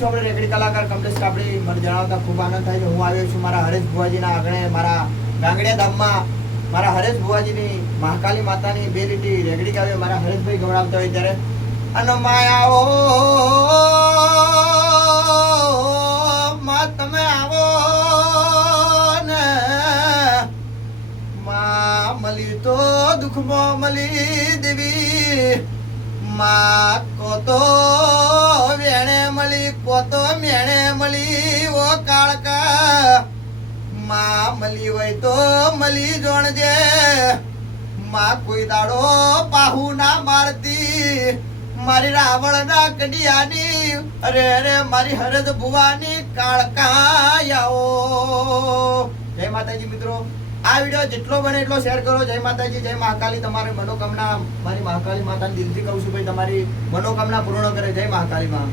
આપણે રેકડી કલાકાર કમલેશ કાપડી મને જણાવતા ખૂબ આનંદ થાય છે. હું આવ્યો છું મારા હરેશ ભુવાજીના આંગણે, મારા ગાંગડિયા ધામમાં. મારા હરેશ ભુવાજીની મહાકાલી માતાની બે લીટી રેકડી ગાવે મારા હરેશભાઈ ગવડાવતા હોય ત્યારે અન માયાઓ માં તમે આવો ને માં મળી તો દુઃખમાં મળી દેવી માં કોતો વેણે મળી કોતો મેણે મળી ઓ કાળકા માં મળી હોય તો મળી જોણજે માં કોઈ દાડો પાહુ ના મારતી મારી રાવણના કડિયાની અરે અરે મારી હરદ ભુવાની કાળકા આવો. જય માતાજી મિત્રો, આ વિડિયો જેટલો બને એટલો શેર કરો. જય માતાજી, જય મહાકાલી. તમારી મનોકામના મારી મહાકાલી માતાને દિલથી કહું છું ભાઈ તમારી મનોકામના પૂર્ણ કરે. જય મહાકાલી માં.